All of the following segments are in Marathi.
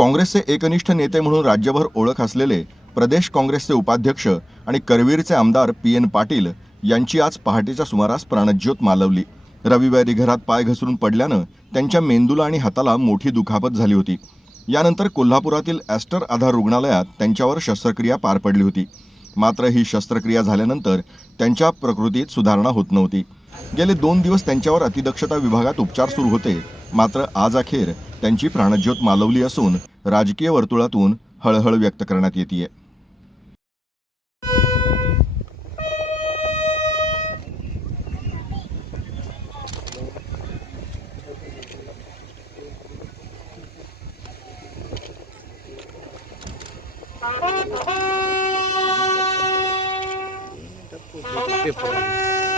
काँग्रेसचे एकनिष्ठ नेते म्हणून राज्यभर ओळख असलेले प्रदेश काँग्रेसचे उपाध्यक्ष आणि करवीरचे आमदार पी एन पाटील यांची आज पहाटेच्या सुमारास प्राणज्योत मालवली. रविवारी घरात पाय घसरून पडल्यानं त्यांच्या मेंदूला आणि हाताला मोठी दुखापत झाली होती. यानंतर कोल्हापुरातील ॲस्टर आधार रुग्णालयात त्यांच्यावर शस्त्रक्रिया पार पडली होती. मात्र ही शस्त्रक्रिया झाल्यानंतर त्यांच्या प्रकृतीत सुधारणा होत नव्हती. गेले दोन दिवस त्यांच्यावर अतिदक्षता विभागात उपचार सुरू होते. मात्र आज अखेर त्यांची प्राणज्योत मालवली असून राजकीय वर्तुळातून हळहळ व्यक्त करण्यात येते खड़े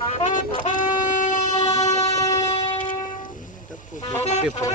เก็บของ